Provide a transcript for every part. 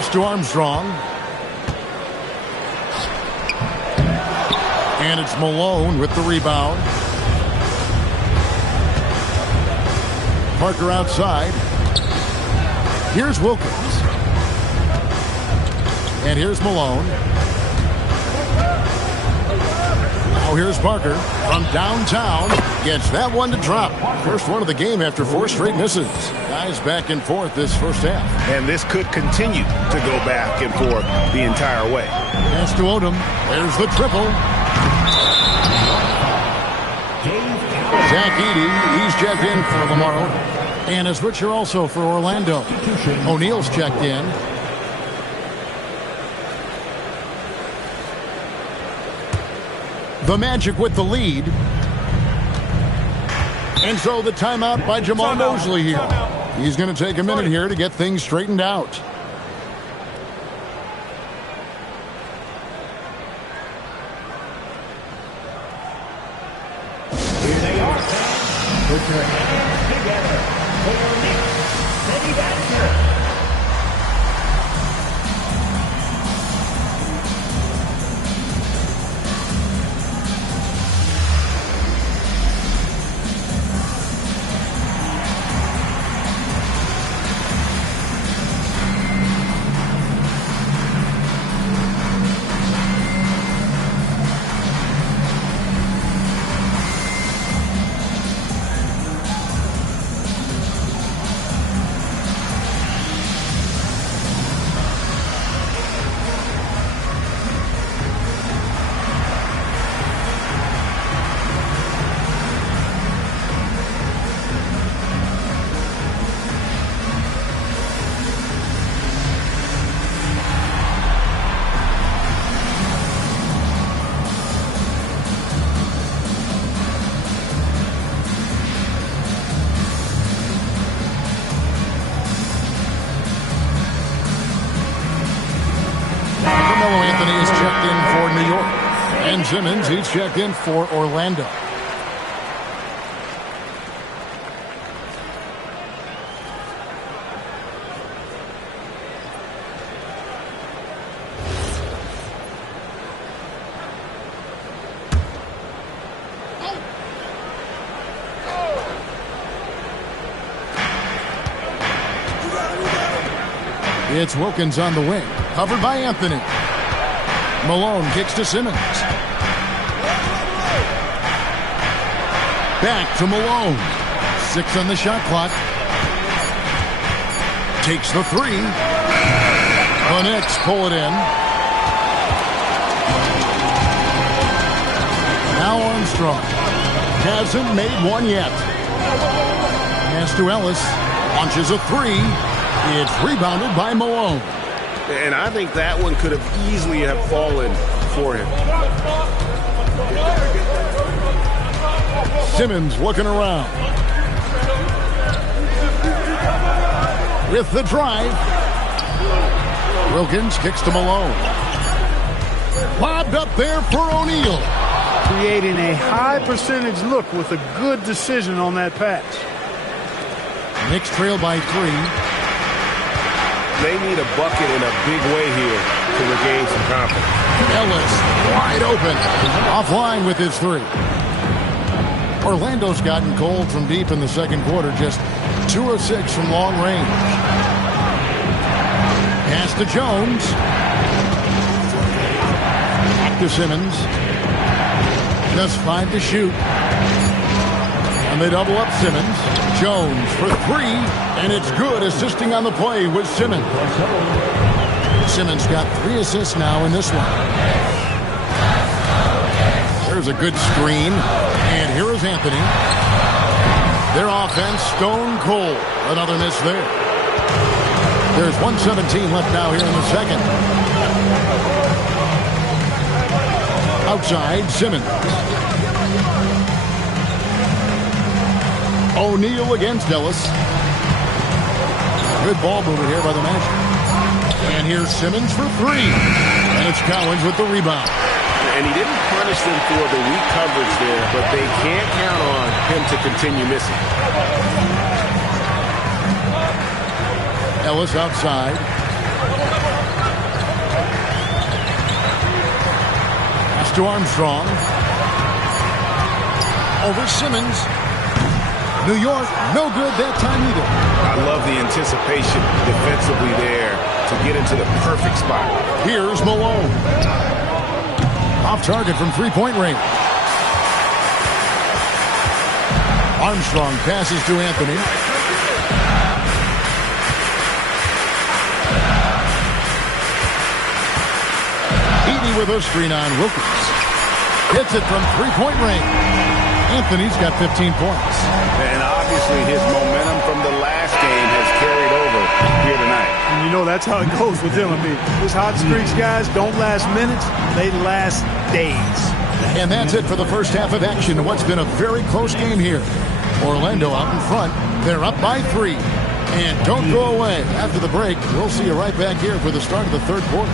Pass to Armstrong. And it's Malone with the rebound. Parker outside. Here's Wilkins. And here's Malone. Now here's Parker from downtown. Gets that one to drop. First one of the game after 4 straight misses. Guys back and forth this first half. And this could continue to go back and forth the entire way. Pass to Odom. There's the triple. Zach Edey, he's checked in for tomorrow. And a switcher also for Orlando. O'Neal's checked in. The Magic with the lead. And so the timeout by Jamal Mosley here. He's going to take a minute here to get things straightened out. Here they are, fans. Put your hands together for your next city dancer. Simmons, he's checked in for Orlando. It's Wilkins on the wing, covered by Anthony. Malone kicks to Simmons. Back to Malone. 6 on the shot clock. Takes the 3. The Knicks pull it in. Now Armstrong. Hasn't made one yet. Pass to Ellis. Launches a 3. It's rebounded by Malone. And I think that one could have easily have fallen for him. Simmons looking around. With the drive. Wilkins kicks to Malone. Lobbed up there for O'Neal. Creating a high percentage look with a good decision on that pass. Knicks trail by 3. They need a bucket in a big way here to regain some confidence. Ellis wide open. Offline with his 3. Orlando's gotten cold from deep in the second quarter. Just 2 of 6 from long range. Pass to Jones. Back to Simmons. Just 5 to shoot. And they double up Simmons. Jones for 3. And it's good, assisting on the play with Simmons. Simmons got 3 assists now in this one. There's a good screen. And here is Anthony. Their offense stone cold. Another miss there. There's 1:17 left now here in the second. Outside, Simmons. O'Neal against Ellis. Good ball mover here by the Magic. And here's Simmons for 3. And it's Collins with the rebound. And he didn't punish them for the weak coverage there, but they can't count on him to continue missing. Ellis outside. Knicks to Armstrong. Over Simmons. New York, no good that time either. I love the anticipation defensively there to get into the perfect spot. Here's Malone. Off target from three-point range. Armstrong passes to Anthony. Edey with a screen on Wilkins. Hits it from three-point range. Anthony's got 15 points. And obviously his momentum from the last game has carried over here tonight. And you know that's how it goes with him. I mean, those hot streaks, guys, don't last minutes. They last days. And that's it for the first half of action in what's been a very close game here. Orlando out in front. They're up by 3. And don't go away. After the break, we'll see you right back here for the start of the third quarter.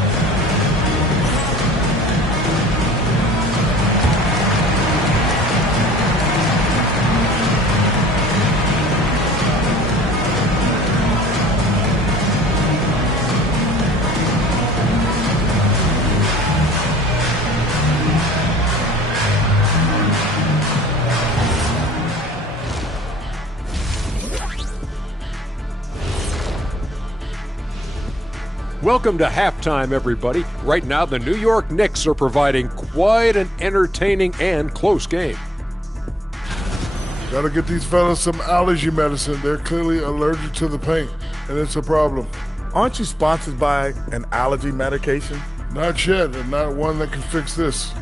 Welcome to halftime, everybody. Right now, the New York Knicks are providing quite an entertaining and close game. Gotta get these fellas some allergy medicine. They're clearly allergic to the paint, and it's a problem. Aren't you sponsored by an allergy medication? Not yet, and not one that can fix this.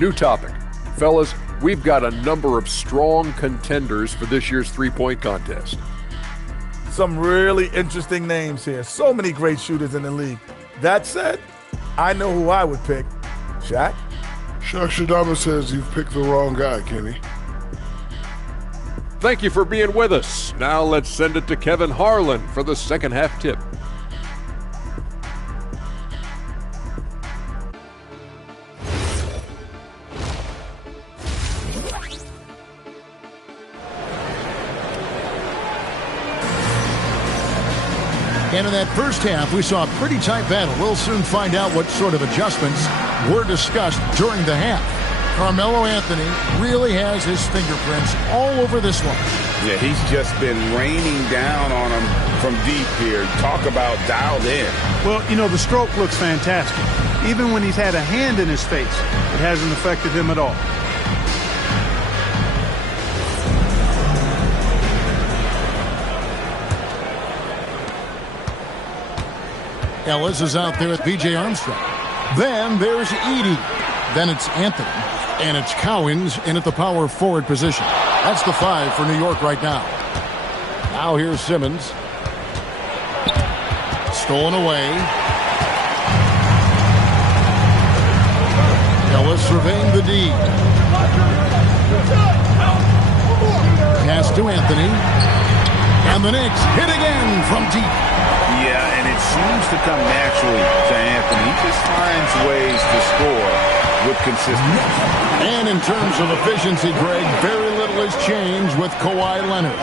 New topic. Fellas, we've got a number of strong contenders for this year's three-point contest. Some really interesting names here. So many great shooters in the league. That said, I know who I would pick. Shaq? Shaq Shadama says you've picked the wrong guy, Kenny. Thank you for being with us. Now let's send it to Kevin Harlan for the second half tip. And in that first half, we saw a pretty tight battle. We'll soon find out what sort of adjustments were discussed during the half. Carmelo Anthony really has his fingerprints all over this one. Yeah, he's just been raining down on him from deep here. Talk about dialed in. Well, you know, the stroke looks fantastic. Even when he's had a hand in his face, it hasn't affected him at all. Ellis is out there with B.J. Armstrong. Then there's Edey. Then it's Anthony. And it's Cowens in at the power forward position. That's the 5 for New York right now. Now here's Simmons. Stolen away. Ellis surveying the D. Pass to Anthony. And the Knicks hit again from deep. Yeah, and it seems to come naturally to Anthony. He just finds ways to score with consistency. And in terms of efficiency, Greg, very little has changed with Kawhi Leonard.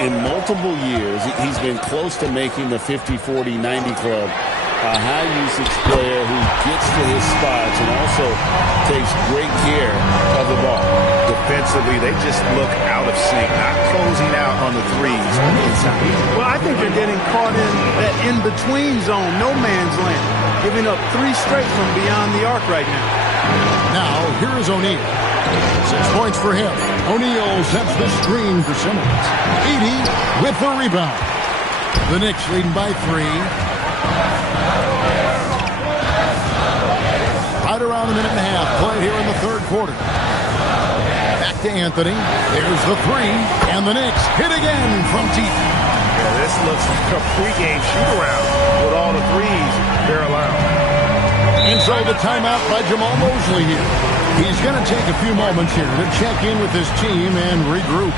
In multiple years, he's been close to making the 50-40-90 club. A high-usage player who gets to his spots and also takes great care of the ball. Defensively, they just look out of sync, not closing out on the threes on the inside. Well, I think they're getting caught in that in-between zone, no man's land, giving up 3 straight from beyond the arc right now. Now, here is O'Neal. 6 points for him. O'Neal sets the screen for Simmons. Edey with the rebound. The Knicks leading by 3. Right around a minute and a half play here in the third quarter. Back to Anthony. There's the 3. And the Knicks hit again from deep. Yeah, this looks like a pregame shoot-around with all the threes they're allowed. And so the timeout by Jamal Mosley here. He's going to take a few moments here to check in with his team and regroup.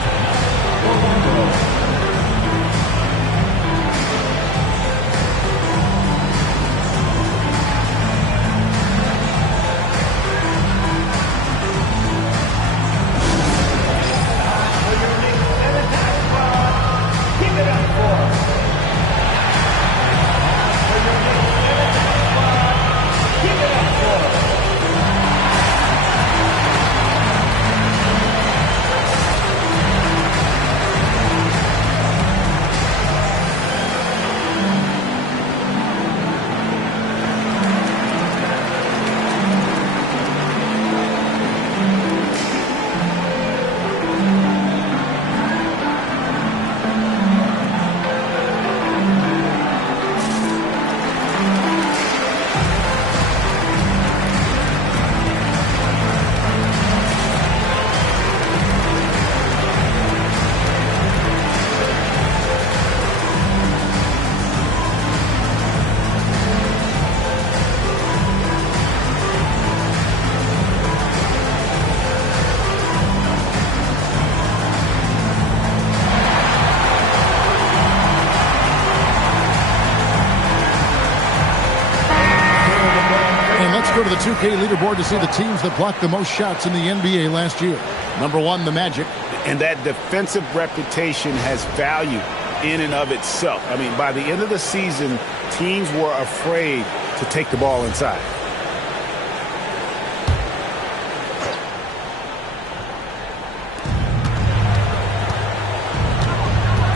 go to the 2K leaderboard to see the teams that blocked the most shots in the NBA last year. Number 1, the Magic. And that defensive reputation has value in and of itself. I mean, by the end of the season, teams were afraid to take the ball inside.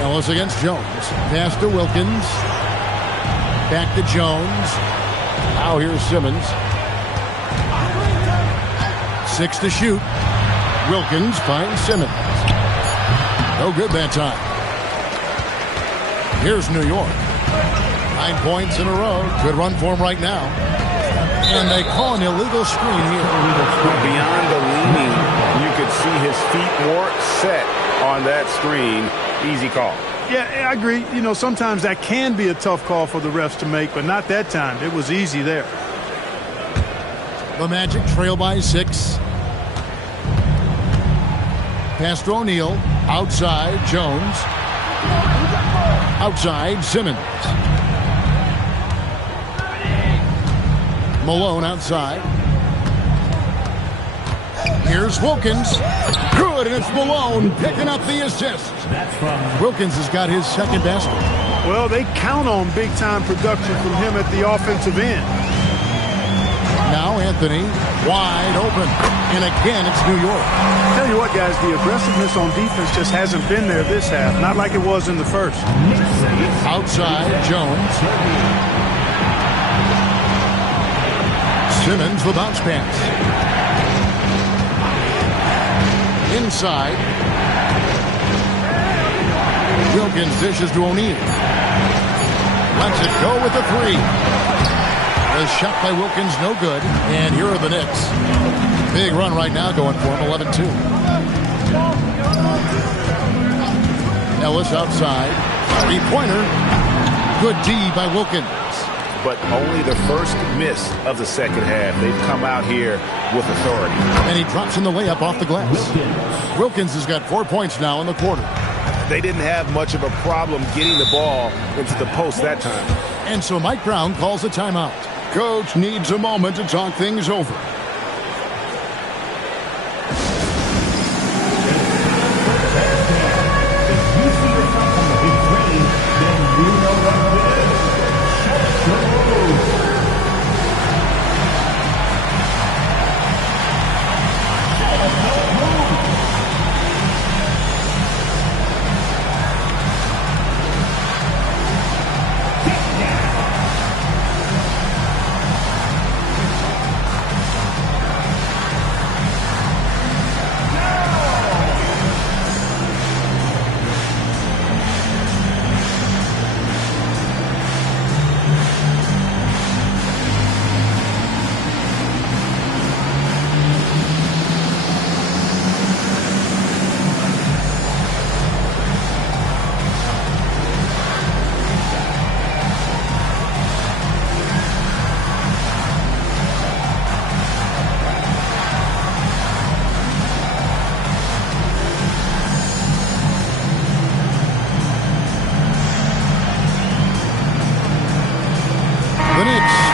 Ellis against Jones. Pass to Wilkins. Back to Jones. Now here's Simmons. 6 to shoot. Wilkins finds Simmons. No good that time. Here's New York. 9 points in a row. Good run for him right now. And they call an illegal screen here. Beyond the leaning, you could see his feet more set on that screen. Easy call. Yeah, I agree. You know, sometimes that can be a tough call for the refs to make, but not that time. It was easy there. The Magic trail by 6. Pass to O'Neal. Outside, Jones. Outside, Simmons. Malone outside. Here's Wilkins. Good, and it's Malone picking up the assist. Wilkins has got his second basket. Well, they count on big-time production from him at the offensive end. Now Anthony, wide open. And again, it's New York. Tell you what, guys, the aggressiveness on defense just hasn't been there this half. Not like it was in the first. Outside, Jones. Simmons, the bounce pass. Inside. Wilkins dishes to O'Neal. Lets it go with the 3. The shot by Wilkins, no good. And here are the Knicks. Big run right now going for him, 11-2. Ellis outside. 3-pointer. Good D by Wilkins. But only the first miss of the second half. They've come out here with authority. And he drops in the layup off the glass. Wilkins has got 4 points now in the quarter. They didn't have much of a problem getting the ball into the post that time. And so Mike Brown calls a timeout. Coach needs a moment to talk things over.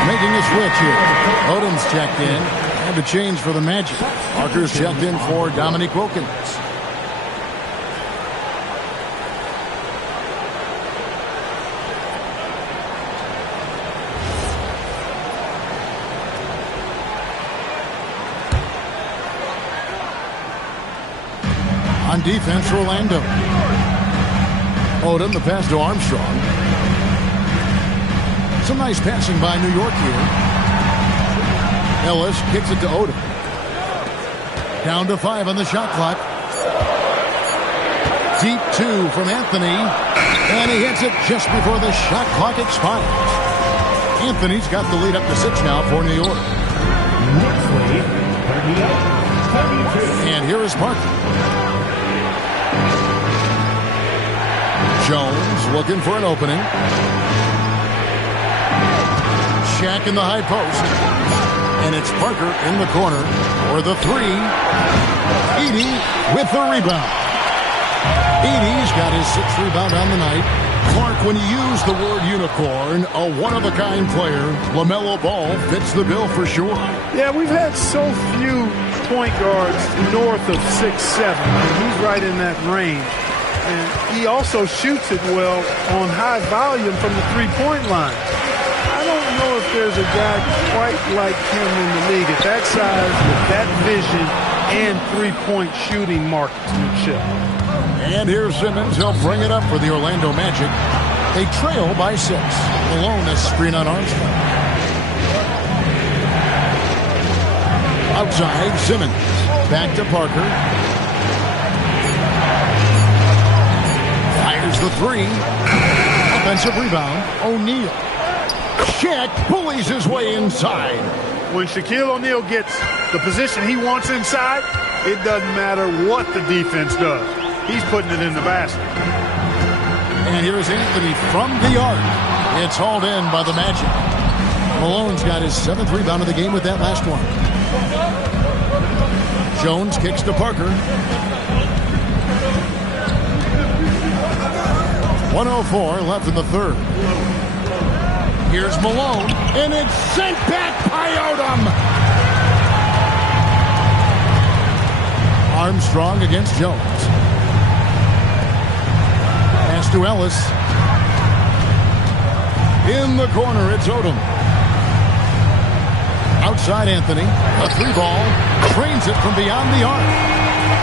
Making a switch here. Odom's checked in. And a change for the Magic. Parker's checked in for Dominique Wilkins. On defense for Orlando. Odom, the pass to Armstrong. Some nice passing by New York here. Ellis kicks it to Odom. Down to 5 on the shot clock. Deep 2 from Anthony. And he hits it just before the shot clock expires. Anthony's got the lead up to 6 now for New York. And here is Parker. Jones looking for an opening. Shaq in the high post. And it's Parker in the corner for the 3. Edey with the rebound. Edey's got his 6th rebound on the night. Clark, when you use the word unicorn, a one-of-a-kind player, LaMelo Ball fits the bill for sure. Yeah, we've had so few point guards north of 6'7", and he's right in that range. And he also shoots it well on high volume from the three-point line. I don't know if there's a guy quite like him in the league at that size with that vision and three-point shooting marksmanship. And here's Simmons. He'll bring it up for the Orlando Magic. They trail by 6. Malone is screen on Armstrong. Outside, Simmons. Back to Parker. Fires the 3. Offensive rebound. O'Neal. Shaq bullies his way inside. When Shaquille O'Neal gets the position he wants inside, it doesn't matter what the defense does. He's putting it in the basket. And here's Anthony from the arc. It's hauled in by the Magic. Malone's got his 7th rebound of the game with that last one. Jones kicks to Parker. 1:04 left in the third. Here's Malone, and it's sent back by Odom. Armstrong against Jones. Pass to Ellis. In the corner, it's Odom. Outside Anthony. A 3-ball. Trains it from beyond the arc.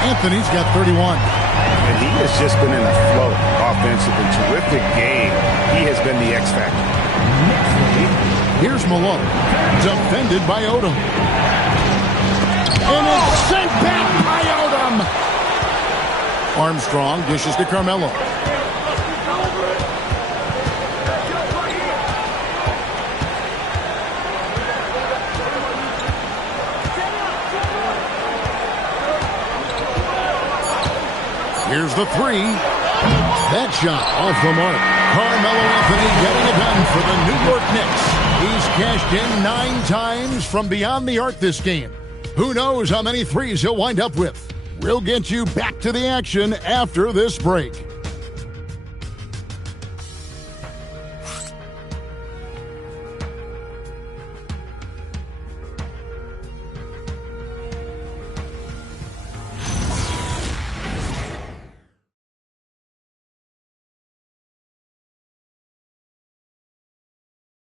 Anthony's got 31. And he has just been in a flow offensively. Terrific game. He has been the X factor. Here's Malone. Defended by Odom. And it's sent back by Odom. Armstrong dishes to Carmelo. Here's the 3. That shot off the mark. Carmelo Anthony getting it done for the New York Knicks. He's cashed in 9 times from beyond the arc this game. Who knows how many threes he'll wind up with? We'll get you back to the action after this break.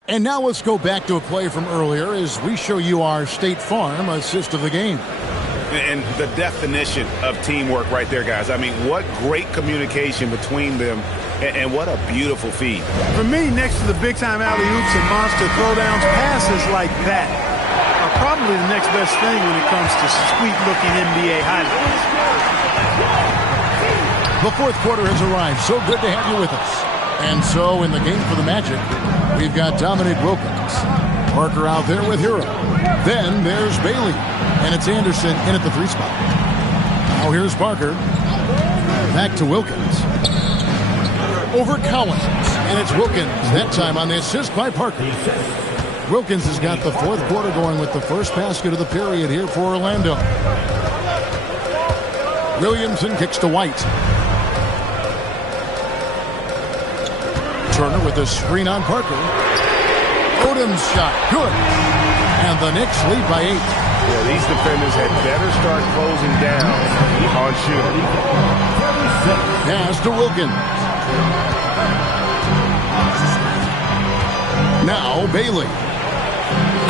And now let's go back to a play from earlier as we show you our State Farm assist of the game. And the definition of teamwork right there, guys. I mean, what great communication between them, and what a beautiful feed. For me, next to the big-time alley-oops and monster throwdowns, passes like that are probably the next best thing when it comes to sweet-looking NBA highlights. The fourth quarter has arrived. So good to have you with us. And so in the game for the Magic, we've got Dominic Wilkins. Parker out there with Hero. Then there's Bailey. And it's Anderson in at the 3 spot. Now here's Parker. Back to Wilkins. Over Collins. And it's Wilkins. That time on the assist by Parker. Wilkins has got the fourth quarter going with the first basket of the period here for Orlando. Williamson kicks to White. Turner with a screen on Parker. Odom's shot, good. And the Knicks lead by 8. Yeah, these defenders had better start closing down on shooting. Pass to Wilkins. Now Bailey.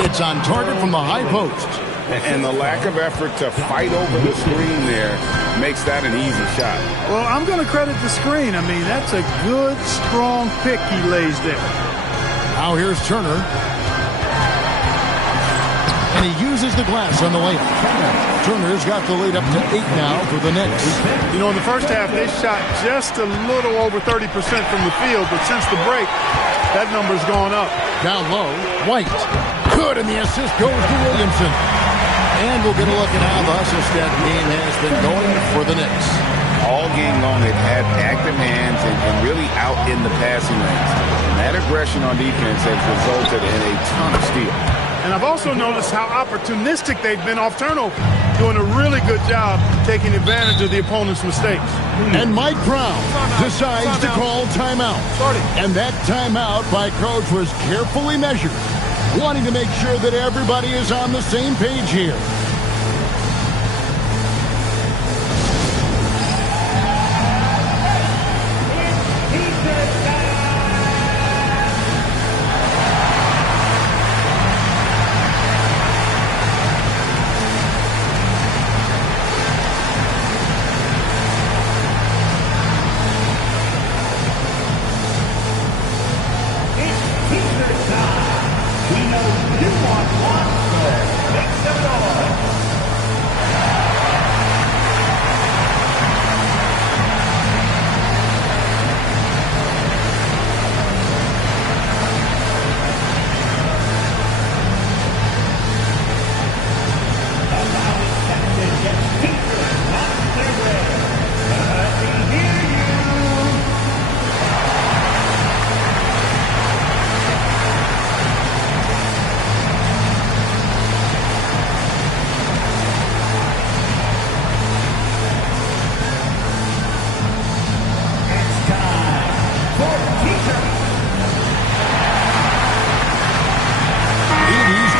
It's on target from the high post. And the lack of effort to fight over the screen there makes that an easy shot. Well, I'm going to credit the screen. I mean, that's a good, strong pick he lays there. Now here's Turner. And he uses the glass on the layup. Turner's got the lead up to 8 now for the Knicks. You know, in the first half, they shot just a little over 30% from the field, but since the break, that number's gone up. Down low, White. Good, and the assist goes to Williamson. And we'll get a look at how the assist-stat game has been going for the Knicks. All game long, they've had active hands and really out in the passing lanes. And that aggression on defense has resulted in a ton of steals. And I've also noticed how opportunistic they've been off turnover. doing a really good job taking advantage of the opponent's mistakes. And Mike Brown decides to call timeout. And that timeout by coach was carefully measured, wanting to make sure that everybody is on the same page here.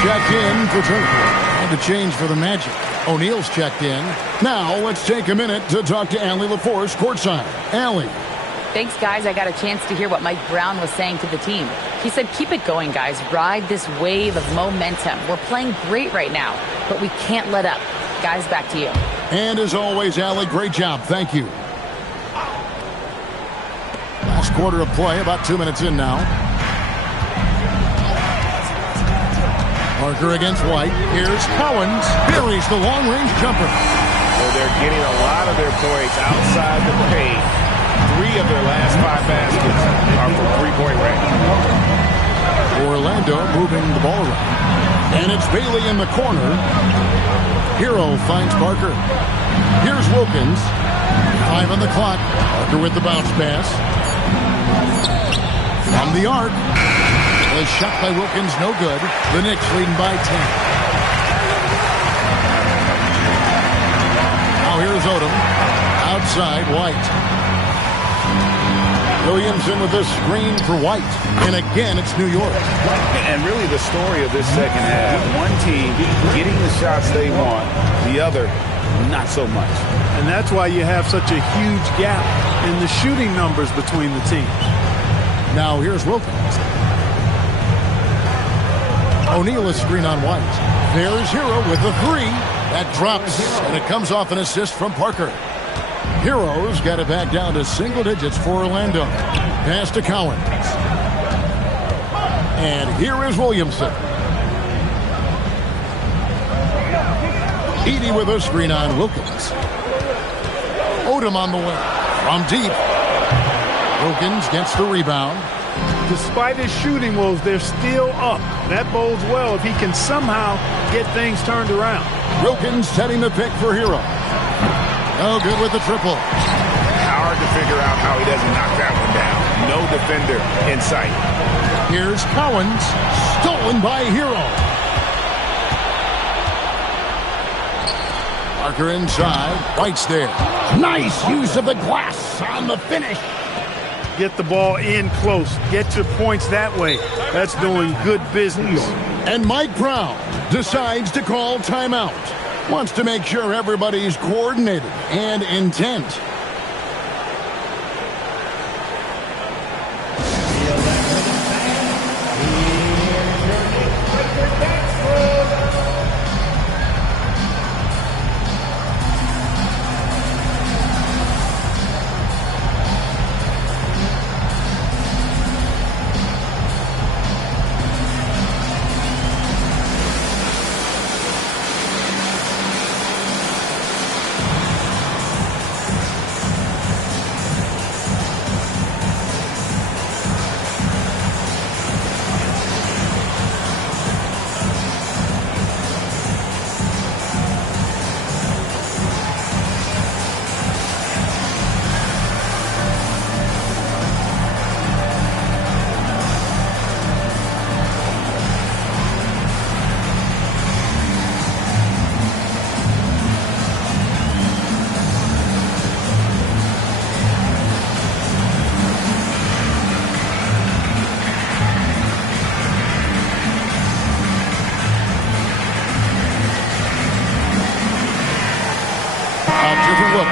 Checked in for Turner. And to change for the Magic. O'Neal's checked in. Now let's take a minute to talk to Allie LaForce courtside. Allie. Thanks, guys. I got a chance to hear what Mike Brown was saying to the team. He said, keep it going, guys. Ride this wave of momentum. We're playing great right now, but we can't let up. Guys, back to you. And as always, Allie, great job. Thank you. Last quarter of play, about 2 minutes in now. Parker against White. Here's Collins. Buries the long-range jumper. So they're getting a lot of their points outside the paint. 3 of their last 5 baskets are from three-point range. Orlando moving the ball around. And it's Bailey in the corner. Hero finds Parker. Here's Wilkins. 5 on the clock. Parker with the bounce pass. From the arc. A shot by Wilkins, no good. The Knicks leading by 10. Now here's Odom. Outside, White. Williamson with a screen for White. And again, it's New York. And really the story of this second half. One team getting the shots they want. The other, not so much. And that's why you have such a huge gap in the shooting numbers between the teams. Now here's Wilkins. O'Neal is screen on White. There's Hero with the 3. That drops, and it comes off an assist from Parker. Hero's got it back down to single digits for Orlando. Pass to Collins. And here is Williamson. Edey with a screen on Wilkins. Odom on the wing. From deep. Wilkins gets the rebound. Despite his shooting woes, they're still up. That bodes well if he can somehow get things turned around. Wilkins setting the pick for Hero. Oh, good with the triple. Hard to figure out how he doesn't knock that one down. No defender in sight. Here's Collins. Stolen by Hero. Parker inside. White's there. Nice use of the glass on the finish. Get the ball in close. Get your points that way. That's doing good business. And Mike Brown decides to call timeout. Wants to make sure everybody's coordinated and intent.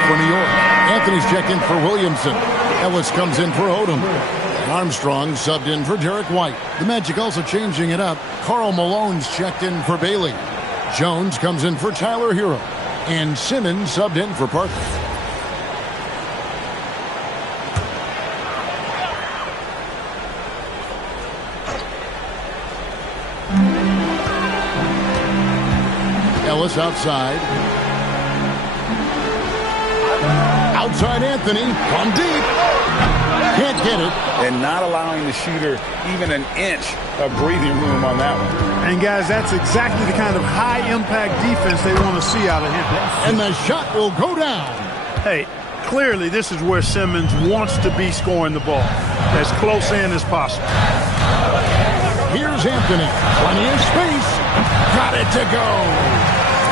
for New York. Anthony's checked in for Williamson. Ellis comes in for Odom. Armstrong subbed in for Derek White. The Magic also changing it up. Karl Malone's checked in for Bailey. Jones comes in for Tyler Hero. And Simmons subbed in for Parker. Ellis outside. Outside Anthony from deep. Can't get it. And not allowing the shooter even an inch of breathing room on that one. And, guys, that's exactly the kind of high-impact defense they want to see out of him. And the shot will go down. Hey, clearly this is where Simmons wants to be scoring the ball. As close in as possible. Here's Anthony. Plenty of space. Got it to go.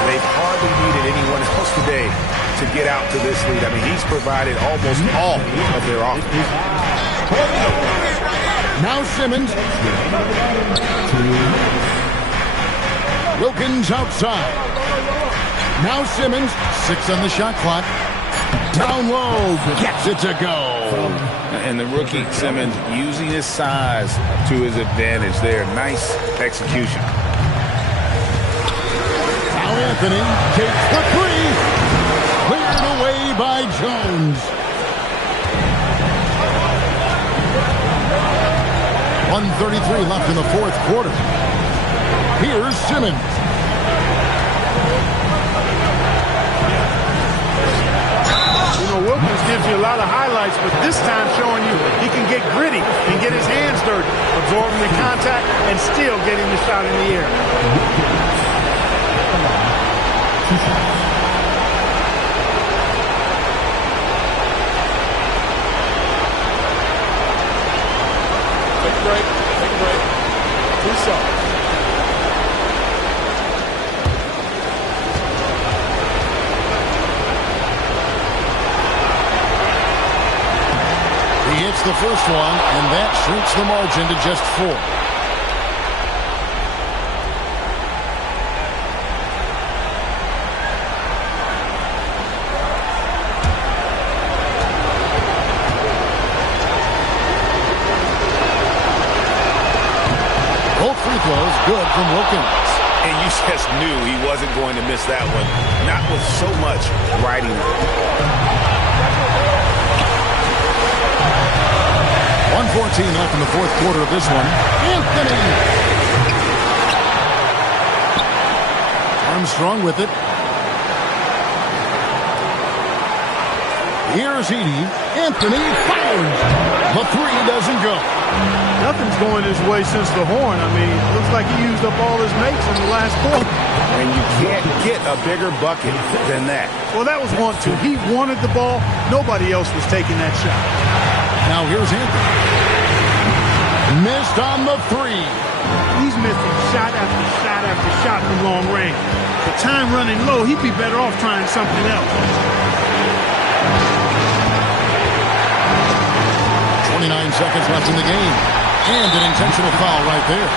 They've hardly needed anyone else today to get out to this lead. I mean, he's provided almost all of their offense. Now Simmons. Wilkins outside. Now Simmons. 6 on the shot clock. Down low. Gets it to go. And the rookie, Simmons, using his size to his advantage there. Nice execution. Now Anthony takes the three. Cleared away by Jones. 1:33 left in the fourth quarter. Here's Simmons. You know, Wilkins gives you a lot of highlights, but this time showing you he can get gritty and get his hands dirty, absorbing the contact and still getting the shot in the air. Take a break. Take a break. 2 shots. He hits the first one, and that shrinks the margin to just 4. Both free throws good from Wilkins. And you just knew he wasn't going to miss that one. Not with so much riding on. 1:14 left in the fourth quarter of this one. Anthony! Armstrong with it. Here's Edey. Anthony fires. The three doesn't go. Nothing's going his way since the horn. I mean, it looks like he used up all his mates in the last quarter. And you can't get a bigger bucket than that. Well, that was 1-2. He wanted the ball. Nobody else was taking that shot. Now here's Anthony. Missed on the three. He's missing shot after shot after shot from long range. The time running low, he'd be better off trying something else. 29 seconds left in the game. And an intentional foul right there.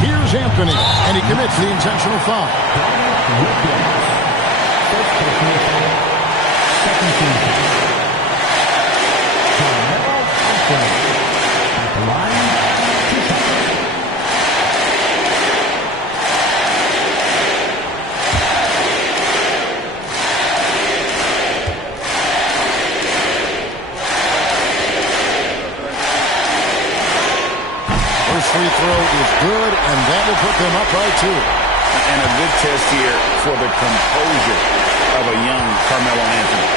Here's Anthony, and he commits the intentional foul. Free throw is good, and that will put them up by 2. And a good test here for the composure of a young Carmelo Anthony.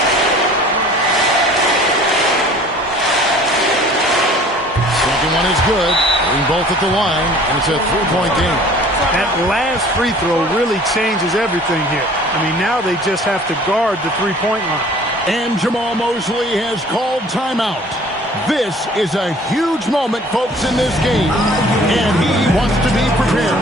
Second one is good. Bring both at the line, and it's a 3-point game. That last free throw really changes everything here. I mean, now they just have to guard the three-point line. And Jamal Mosley has called timeout. This is a huge moment, folks, in this game, and he wants to be prepared.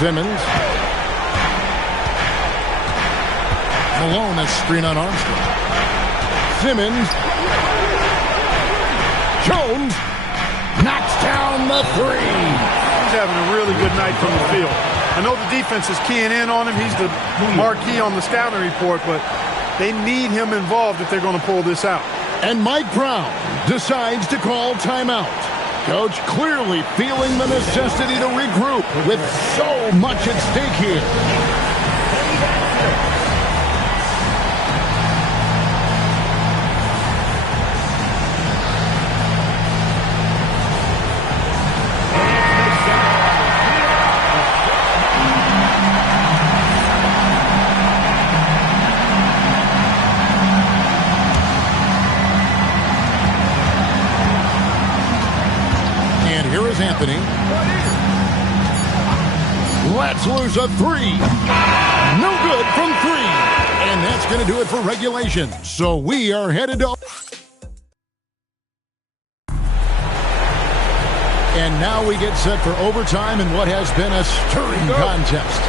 Simmons. Malone has screen on Armstrong. Simmons. Jones knocks down the three. He's having a really good night from the field. I know the defense is keying in on him. He's the marquee on the scouting report, but they need him involved if they're going to pull this out. And Mike Brown decides to call timeout. Coach clearly feeling the necessity to regroup with so much at stake here. Anthony. Let's lose a three. No good from three. And that's going to do it for regulation. So we are headed to... And now we get set for overtime in what has been a stirring contest.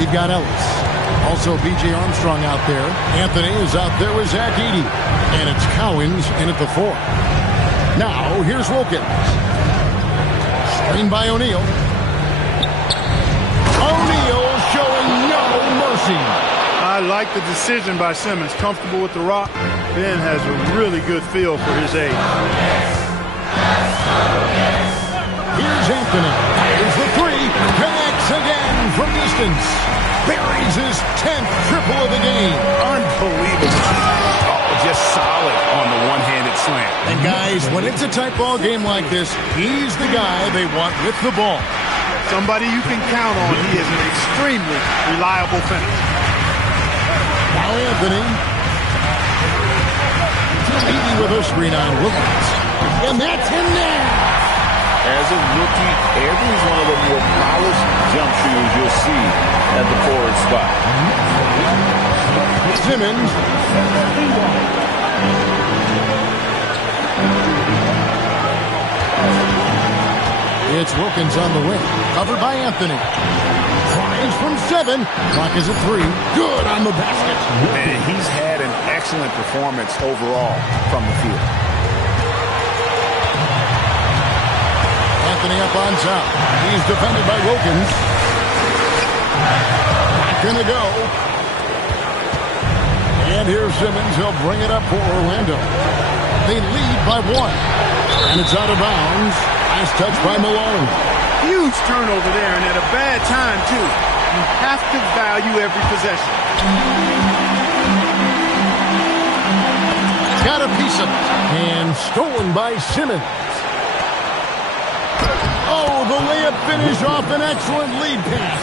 We've got Ellis. Also, B.J. Armstrong out there. Anthony is out there with Zach Edey. And it's Cowens in at the 4. Now, here's Wilkins. Screen by O'Neal. O'Neal showing no mercy. I like the decision by Simmons. Comfortable with the rock. Ben has a really good feel for his age. Here's Anthony. Here's the 3. Connects again from distance. Buries his 10th triple of the game. Unbelievable. Oh, just solid on the one-handed slam. And guys, when it's a tight ball game like this, he's the guy they want with the ball. Somebody you can count on. He is an extremely reliable finish. Now Anthony. Edey with a screen on Wilkins. And that's him now. As a rookie, Avery's one of the more polished jump shooters you'll see at the forward spot. Simmons. It's Wilkins on the wing. Covered by Anthony. Tries from 7. Clock is at 3. Good on the basket. And he's had an excellent performance overall from the field. Anthony up on top. He's defended by Wilkins. Not gonna go. And here's Simmons. He'll bring it up for Orlando. They lead by 1. And it's out of bounds. Last touch by Malone. Huge turnover there, and at a bad time, too. You have to value every possession. Got a piece of it. And stolen by Simmons. Oh, the layup finish off an excellent lead pass.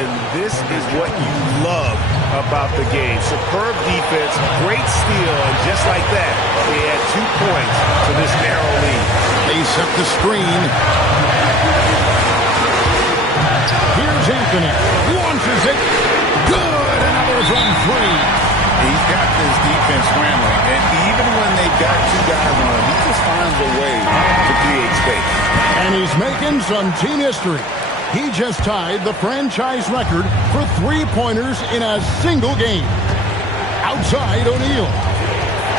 And this is what you love about the game. Superb defense, great steal, and just like that, they add 2 points to this narrow lead. They set the screen. Here's Anthony. Launches it. Good. Another from 3. He's got this defense scrambling, and even when they've got 2 guys on him, he just finds a way to create space. And he's making some team history. He just tied the franchise record for 3-pointers in a single game. Outside O'Neal.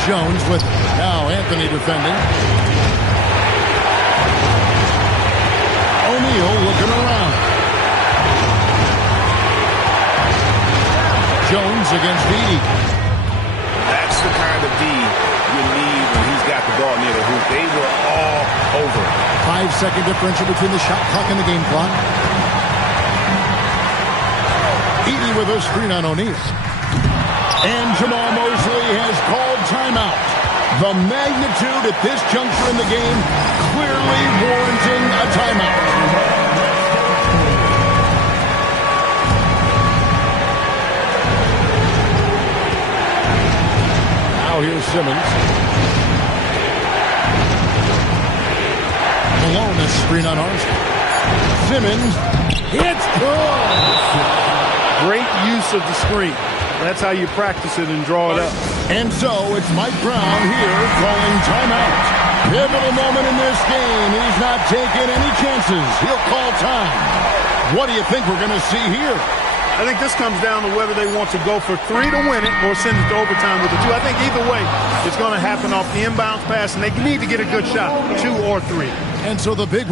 Jones with it. Now Anthony defending. O'Neal looking around. Jones against Edey. That's the kind of D you need when he's got the ball near the hoop. They were all over. 5-second differential between the shot clock and the game clock. Edey with a screen on O'Neal. And Jamal Mosley has called timeout. The magnitude at this juncture in the game clearly warranting a timeout. Here's Simmons. Malone is screen on Armstrong. Simmons. It's good. Great use of the screen. That's how you practice it and draw it up. And so it's Mike Brown here calling timeout. Pivotal moment in this game. He's not taking any chances. He'll call time. What do you think we're going to see here? I think this comes down to whether they want to go for 3 to win it or send it to overtime with the 2. I think either way, it's going to happen off the inbounds pass, and they need to get a good shot, 2 or 3. And so the big